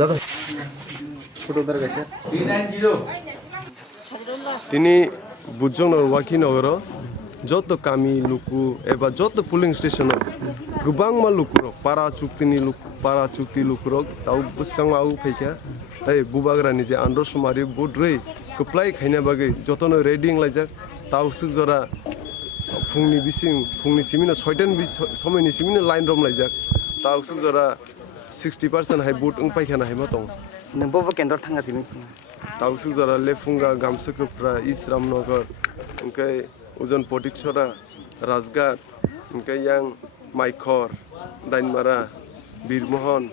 দাদা ছোট উদ্ধার গেছে তিনি বুজংনগর वाकिनगर যত কামি লুকু এবা যত পুলিং স্টেশন গোबांमा লুকুরক পারা চুক্তি লুকুরক তাও বুসকাंआव फैखा তাই বুবাগ্রানি যে আন্ডর সুমারি বুদ্রৈ কপ্লাই খাইনা বাগै যতনো রেডিং লাইজাক তাও সুজরা फुंनि सिमिनो 6 समयनि सिमिनो लाइन रम लाइजाक ताव सुजरा 60% हाय बुट उं पाइखाना हाय मा दं नोंबो केन्द्र थाङा दिनै ताव सुजरा लेफुंगा गामसकफ्रा इस्रामनगर ओंखाय उजन पटिकसरा राजघाट ओंखाय यां माइखर दाइनमारा बीरमोहन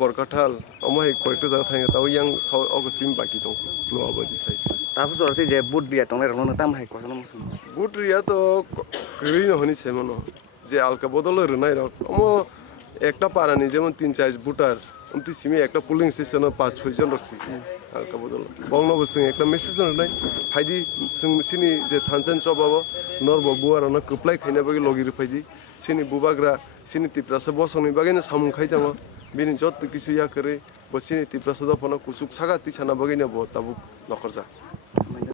बरकाथाल अमाय कयेकटा जायगा थाङा ताव यां अगस्टिन बाकी दं नआबादि साइ ताबो जरते जे बुट बिया तंनाय रनो ताम हाय कसनो मुसु बुट रिया तो गैनो हनि सेमनो जे आलका बदल रनाय रक अमो एकटा पारानि जेमन 3-4 बुटार उमति सिमे एकटा पुलिंग स्टेशन 5-6 जन रक्सि आलका बदल बंगनो बसिं एकटा मेसेज रनाय फाइदि सिनि जे थानजन चबाबो नरबो बुआरनो कप्लाय खाइना बागै लगिर फाइदि सिनि बुबाग्रा सिनि तिप्रासे बसंनि बागैनो सामुं खाइजामा बिनि जत किसु या करे बसिनि तिप्रासे दफना कुसुक सागा तिसाना बागैनो ब ताबु नखरजा